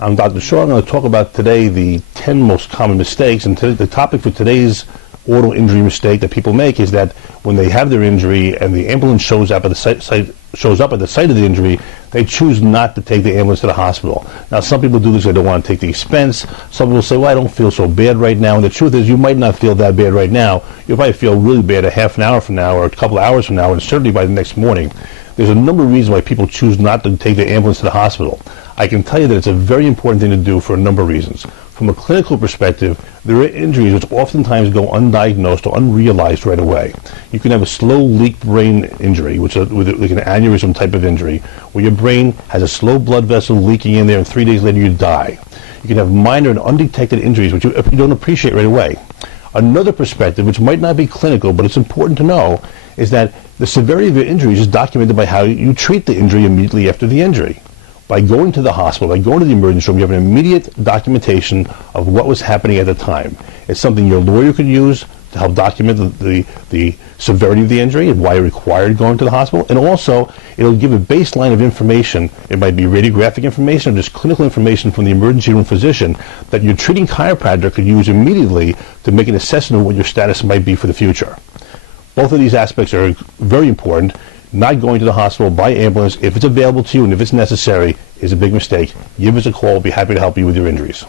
I'm Dr. Shaw. I'm going to talk about today the 10 most common mistakes, and the topic for today's auto injury mistake that people make is that when they have their injury and the ambulance shows up at the site of the injury, they choose not to take the ambulance to the hospital. Now, some people do this; they don't want to take the expense. Some people say, "Well, I don't feel so bad right now." And the truth is, you might not feel that bad right now. You'll probably feel really bad a half an hour from now, or a couple of hours from now, and certainly by the next morning. There's a number of reasons why people choose not to take the ambulance to the hospital. I can tell you that it's a very important thing to do for a number of reasons. From a clinical perspective, there are injuries which oftentimes go undiagnosed or unrealized right away. You can have a slow leak brain injury, which is like an aneurysm type of injury, where your brain has a slow blood vessel leaking in there, and 3 days later you die. You can have minor and undetected injuries, which you don't appreciate right away. Another perspective, which might not be clinical, but it's important to know, is that the severity of your injuries is documented by how you treat the injury immediately after the injury. By going to the hospital, by going to the emergency room, you have an immediate documentation of what was happening at the time. It's something your lawyer could use to help document the severity of the injury and why it required going to the hospital. And also, it'll give a baseline of information. It might be radiographic information or just clinical information from the emergency room physician that your treating chiropractor could use immediately to make an assessment of what your status might be for the future. Both of these aspects are very important. Not going to the hospital by ambulance, if it's available to you and if it's necessary, is a big mistake. Give us a call. We'll be happy to help you with your injuries.